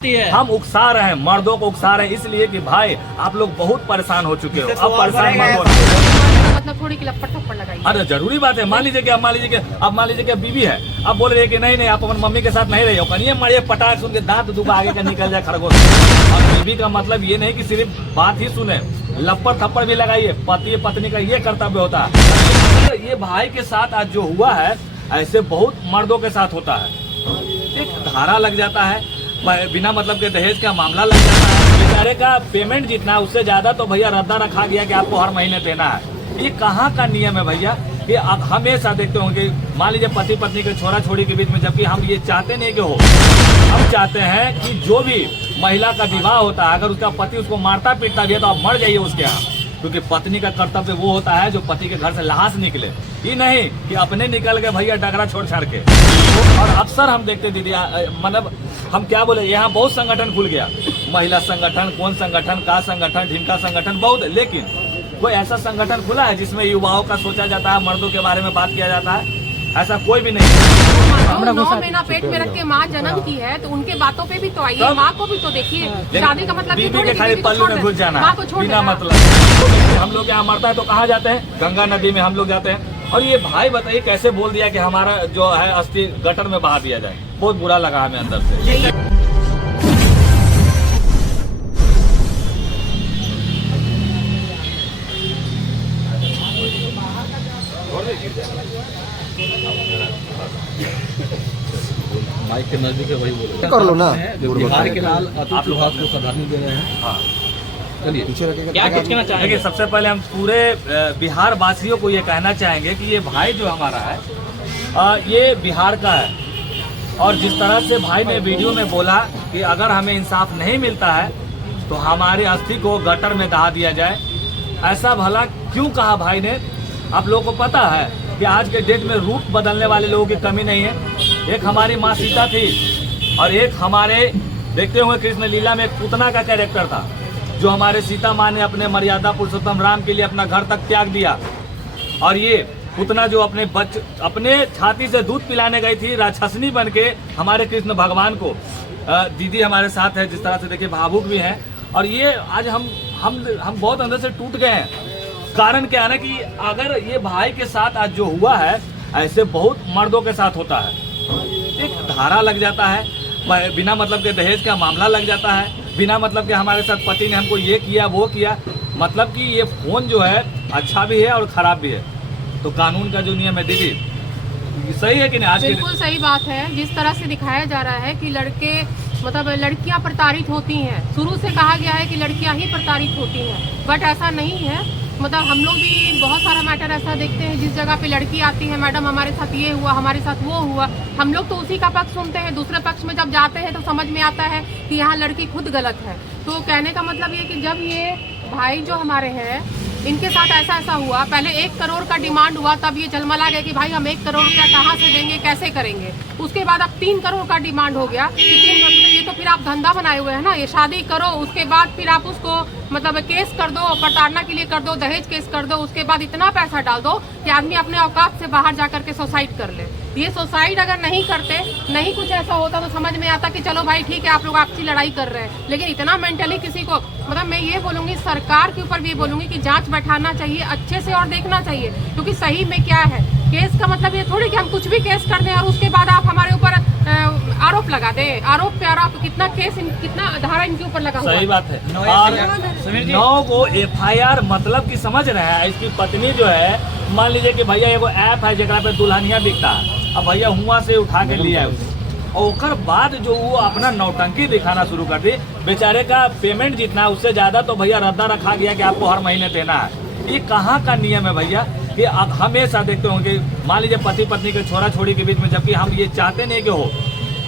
हम उकसा रहे हैं, मर्दों को उकसा रहे हैं इसलिए कि भाई आप लोग बहुत परेशान हो चुके हो। अब परेशान मत हो, मतलब थोड़ी की लपट थप्पड़ लगाई। अरे जरूरी बात है। मान लीजिए कि अब मान लीजिए कि बीवी है, अब बोल रही है कि नहीं आप अपनी मम्मी के साथ नहीं रहे हो, कहीं मरे पटाख सुन के दांत दुखा आगे का निकल जाए खरगोश। और बीवी का मतलब ये नहीं कि सिर्फ बात ही सुने, लपड़ थप्पड़ भी लगाइए। पति पत्नी का ये कर्तव्य होता है। ये भाई के साथ आज जो हुआ है, ऐसे बहुत मर्दों के साथ होता है। एक धारा लग जाता है, बिना मतलब के दहेज का मामला लग जाता है। बेचारे का पेमेंट जितना उससे ज्यादा तो भैया रद्दा रखा गया कि आपको हर महीने देना है। ये कहाँ का नियम है भैया? कि आप हमेशा देखते होंगे, मान लीजिए पति पत्नी के छोरा छोरी के बीच में, जबकि हम ये चाहते नहीं कि हो, हम चाहते हैं कि जो भी महिला का विवाह होता है, अगर उसका पति उसको मारता पीटता भी है तो आप मर जाइए उसके यहाँ, क्योंकि पत्नी का कर्तव्य वो होता है जो पति के घर से लाश निकले, ये नहीं कि अपने निकल गए भैया डगरा छोड़ छाड़ के। और अक्सर हम देखते दीदी, मतलब हम क्या बोले, यहाँ बहुत संगठन खुल गया, महिला संगठन, कौन संगठन, का संगठन, ढिमका संगठन, बहुत, लेकिन कोई ऐसा संगठन खुला है जिसमें युवाओं का सोचा जाता है, मर्दों के बारे में बात किया जाता है? ऐसा कोई भी नहीं। 9 महीना पेट में रख के माँ जन्म की है तो उनके बातों पे भी तो आइए, माँ को भी तो देखिए। शादी का मतलब बीबी के खाली पल्लू में घुस जाना, माँ को छोड़ बिना मतलब। हम लोग यहाँ मरता है तो कहाँ जाते हैं? गंगा नदी में हम लोग जाते हैं। और ये भाई बताइए कैसे बोल दिया कि हमारा जो है अस्थि गटर में बहा दिया जाए। बहुत बुरा लगा हमें अंदर से। माइक के नजदीक है, वही बोल कर लो ना। बिहार के लाल अतुल सुभाष को श्रद्धांजलि दे रहे हैं। हाँ, चलिए क्या कुछ कहना चाहेंगे? सबसे पहले हम पूरे बिहार वासियों को ये कहना चाहेंगे कि ये भाई जो हमारा है, ये बिहार का है। और जिस तरह से भाई ने वीडियो में बोला कि अगर हमें इंसाफ नहीं मिलता है तो हमारी अस्थि को गटर में दहा दिया जाए, ऐसा भला क्यों कहा भाई ने? आप लोगों को पता है कि आज के डेट में रूप बदलने वाले लोगों की कमी नहीं है। एक हमारी माँ सीता थी और एक हमारे देखते हुए कृष्ण लीला में एक पूतना का कैरेक्टर था, जो हमारे सीता माँ ने अपने मर्यादा पुरुषोत्तम राम के लिए अपना घर तक त्याग दिया। और ये पूतना जो अपने छाती से दूध पिलाने गई थी राक्षसनी बन के हमारे कृष्ण भगवान को, दीदी हमारे साथ है, जिस तरह से देखिए भावुक भी हैं। और ये आज हम बहुत अंदर से टूट गए हैं। कारण क्या है ना कि अगर ये भाई के साथ आज जो हुआ है, ऐसे बहुत मर्दों के साथ होता है। एक धारा लग जाता है, बिना मतलब के दहेज का मामला लग जाता है, बिना मतलब के हमारे साथ पति ने हमको ये किया वो किया। मतलब कि ये फोन जो है अच्छा भी है और खराब भी है। तो कानून का जो नियम है दीदी, सही है कि नहीं? आज बिल्कुल सही बात है। जिस तरह से दिखाया जा रहा है कि लड़के मतलब लड़कियां प्रताड़ित होती हैं, शुरू से कहा गया है कि लड़कियां ही प्रताड़ित होती हैं, बट ऐसा नहीं है। मतलब हम लोग भी बहुत सारा मैटर ऐसा देखते हैं जिस जगह पे लड़की आती है, मैडम हमारे साथ ये हुआ, हमारे साथ वो हुआ, हम लोग तो उसी का पक्ष सुनते हैं। दूसरे पक्ष में जब जाते हैं तो समझ में आता है कि यहाँ लड़की खुद गलत है। तो कहने का मतलब ये कि जब ये भाई जो हमारे हैं, इनके साथ ऐसा हुआ, पहले 1 करोड़ का डिमांड हुआ, तब ये जलमला गया कि भाई हम 1 करोड़ रुपया कहाँ से देंगे, कैसे करेंगे। उसके बाद अब 3 करोड़ का डिमांड हो गया कि 3 करोड़, ये तो फिर आप धंधा बनाए हुए हैं ना। ये शादी करो, उसके बाद फिर आप उसको मतलब केस कर दो, प्रताड़ना के लिए कर दो, दहेज केस कर दो, उसके बाद इतना पैसा डाल दो कि आदमी अपने औकात से बाहर जा करके सुसाइड कर ले। ये सुसाइड अगर नहीं करते, नहीं कुछ ऐसा होता तो समझ में आता कि चलो भाई ठीक है आप लोग आपसी लड़ाई कर रहे हैं। लेकिन इतना मेंटली किसी को, मतलब मैं ये बोलूँगी सरकार के ऊपर भी बोलूँगी कि जांच बैठाना चाहिए अच्छे से और देखना चाहिए, क्योंकि सही में क्या है। केस का मतलब ये थोड़ी कि हम कुछ भी केस कर दें और उसके बाद आप हमारे ऊपर आरोप लगा दें। आरोप पे आरोप, कितना केस, कितना धारा इनके ऊपर लगा हुआ है। सही बात है। और 9 को FIR मतलब कि समझ रहे हैं। इसकी पत्नी जो है, मान लीजिए कि भैया एगो ऐप है जरा पे दुल्हनिया दिखता है, अब भैया हुआ से उठा के लिया है उसे, और ओकर बाद जो वो अपना नौटंकी दिखाना शुरू कर दी। बेचारे का पेमेंट जितना उससे ज्यादा तो भैया रद्दा रखा गया कि आपको हर महीने देना है। ये कहाँ का नियम है भैया? कि आप हमेशा देखते होंगे, मान लीजिए पति पत्नी के छोरा छोरी के बीच में, जबकि हम ये चाहते नहीं कि हो,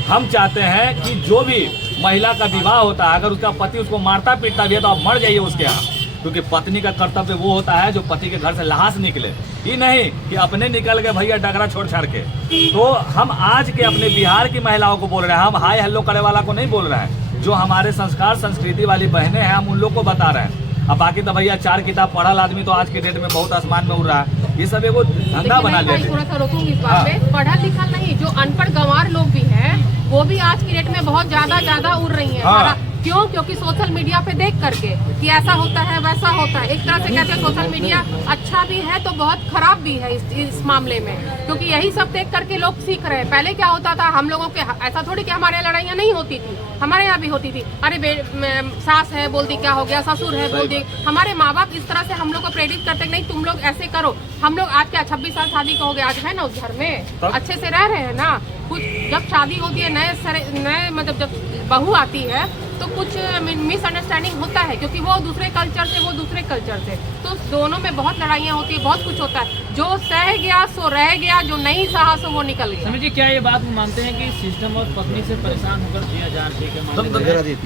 हम चाहते हैं कि जो भी महिला का विवाह होता है, अगर उसका पति उसको मारता पीटता भी है तो आप मर जाइए उसके यहाँ, क्योंकि पत्नी का कर्तव्य वो होता है जो पति के घर से लाश निकले, ये नहीं कि अपने निकल गए भैया डगरा छोड़ छाड़ के। तो हम आज के अपने बिहार की महिलाओं को बोल रहे हैं, हम हाय हेलो करे वाला को नहीं बोल रहे हैं। जो हमारे संस्कार संस्कृति वाली बहनें हैं, हम उन लोग को बता रहे हैं। अब बाकी तो भैया 4 किताब पढ़ल आदमी तो आज के डेट में बहुत आसमान में उड़ रहा है। ये सब एगो धंधा बना लिया देखिए, मैं थोड़ा है। सा रोकूंगी इस बात पे। पढ़ा लिखा नहीं, जो अनपढ़ गंवार लोग भी हैं वो भी आज की डेट में बहुत ज्यादा उड़ रही हैं। हाँ। क्यों? क्योंकि सोशल मीडिया पे देख करके कि ऐसा होता है वैसा होता है। एक तरह से कहते हैं सोशल मीडिया अच्छा भी है तो बहुत खराब भी है इस मामले में, क्योंकि यही सब देख करके लोग सीख रहे हैं। पहले क्या होता था, हम लोगों के ऐसा थोड़ी कि हमारे यहाँ लड़ाइयाँ नहीं होती थी, हमारे यहाँ भी होती थी। अरे सास है बोल दी क्या हो गया, ससुर है बोल दी। हमारे माँ बाप इस तरह से हम लोग को प्रेरित करते नहीं तुम लोग ऐसे करो। हम लोग आज क्या 26 साल शादी का हो गया, आज है ना उस घर में अच्छे से रह रहे हैं ना। कुछ जब शादी होती है नए मतलब जब बहू आती है तो कुछ मिसअंडरस्टैंडिंग होता है, क्योंकि वो दूसरे कल्चर से वो दूसरे कल्चर से, तो दोनों में बहुत लड़ाइयाँ होती है, बहुत कुछ होता है। जो सह गया सो रह गया, जो नहीं सहा सो वो निकल गया। समझिए, क्या ये बात मानते हैं कि सिस्टम और पत्नी से परेशान होकर किया जा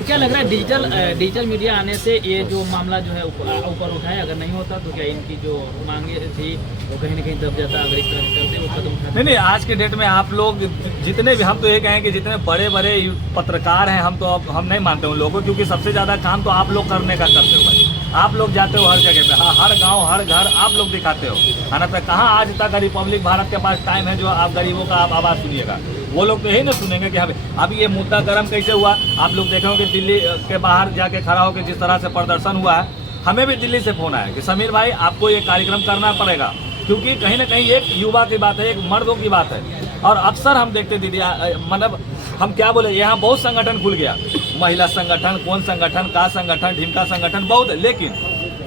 क्या लग रहा है डिजिटल मीडिया आने से ये जो मामला जो है ऊपर उठाए, अगर नहीं होता तो क्या इनकी जो मांगे थी वो कहीं न कहीं दब जाता, अगर इस तरह करते वो कदम उठाते? नहीं, आज के डेट में आप लोग जितने भी, हम तो ये कहें कि जितने बड़े बड़े पत्रकार हैं, हम नहीं मानते उन लोगों को, क्योंकि सबसे ज्यादा काम तो आप लोग करने का करते हो भाई। आप लोग जाते हो हर जगह पे, हर गांव हर घर आप लोग दिखाते हो, है ना। तो कहाँ आज तक रिपब्लिक भारत के पास टाइम है जो आप गरीबों का आप आवाज सुनिएगा? वो लोग तो यही ना सुनेंगे कि अभी ये मुद्दा गर्म कैसे हुआ। आप लोग देखेंगे दिल्ली के बाहर जाके खड़ा होकर जिस तरह से प्रदर्शन हुआ है, हमें भी दिल्ली से फोन आया कि समीर भाई आपको ये कार्यक्रम करना पड़ेगा, क्योंकि कहीं ना कहीं एक युवा की बात है, एक मर्दों की बात है। और अक्सर हम देखते दीदी, मतलब हम क्या बोले, यहाँ बहुत संगठन खुल गया, महिला संगठन, कौन संगठन, का संगठन, ढिमका संगठन, बहुत, लेकिन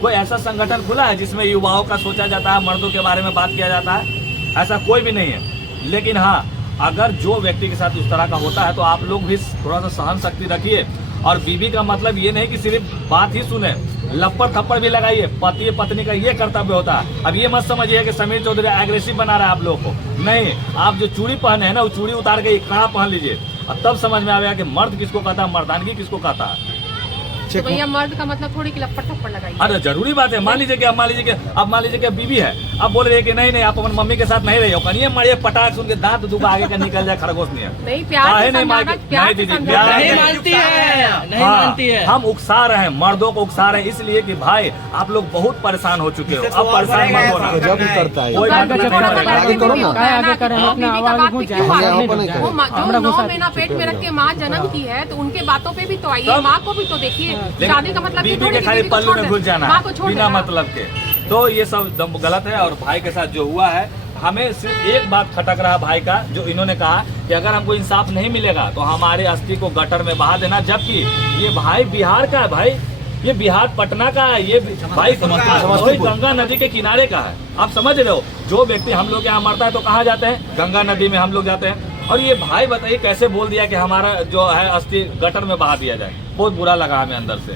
कोई ऐसा संगठन खुला है जिसमें युवाओं का सोचा जाता है, मर्दों के बारे में बात किया जाता है? ऐसा कोई भी नहीं है। लेकिन हाँ, अगर जो व्यक्ति के साथ उस तरह का होता है तो आप लोग भी थोड़ा सा सहन शक्ति रखिए। और बीवी का मतलब ये नहीं कि सिर्फ बात ही सुने, लप्पड़ थप्पड़ भी लगाइए। पति पत्नी का ये कर्तव्य होता है। अब ये मत समझिए कि समीर चौधरी एग्रेसिव बना रहा है आप लोगों को, नहीं। आप जो चूड़ी पहने हैं ना, वो चूड़ी उतार के कड़ा पहन लीजिए, अब तब समझ में आएगा कि मर्द किसको कहता है, मर्दानगी किसको कहता है। तो भैया मर्द का मतलब थोड़ी कि लप्पड़ थप्पड़ लगाइए। अरे जरूरी बात है। मान लीजिए कि अब मान लीजिए कि बीवी है, अब बोल रही है कि नहीं आप अपनी मम्मी के साथ नहीं रही हो, कहीं मारिए पटाख सुन के दांत दुखा आगे का निकल जाए, खरगोश नहीं है। नहीं, प्यार से नहीं मानती है। हम उकसा रहे हैं, मर्दों को उकसा रहे हैं, इसलिए कि भाई आप लोग बहुत परेशान हो चुके हो, अब परेशान मत होना। जब भी करता है कोई बात नहीं, आगे करो ना। जो 9 महीना पेट में रख के माँ जन्म की है तो उनके बातों पे भी तो आइए, माँ को भी तो देखिए। शादी का मतलब बीबी के खाली पल्लू में घुस जाना है बिना मतलब के, तो ये सब गलत है। और भाई के साथ जो हुआ है, हमें सिर्फ एक बात खटक रहा भाई का, जो इन्होंने कहा कि अगर हमको इंसाफ नहीं मिलेगा तो हमारे अस्थि को गटर में बहा देना। जबकि ये भाई बिहार का है, भाई ये बिहार पटना का है, ये भाई गंगा नदी के किनारे का है। आप समझ रहे हो, जो व्यक्ति हम लोग यहाँ मरता है तो कहाँ जाते हैं? गंगा नदी में हम लोग जाते हैं। और ये भाई बताइए कैसे बोल दिया कि हमारा जो है अस्थि गटर में बहा दिया जाए। बहुत बुरा लगा हमें अंदर से।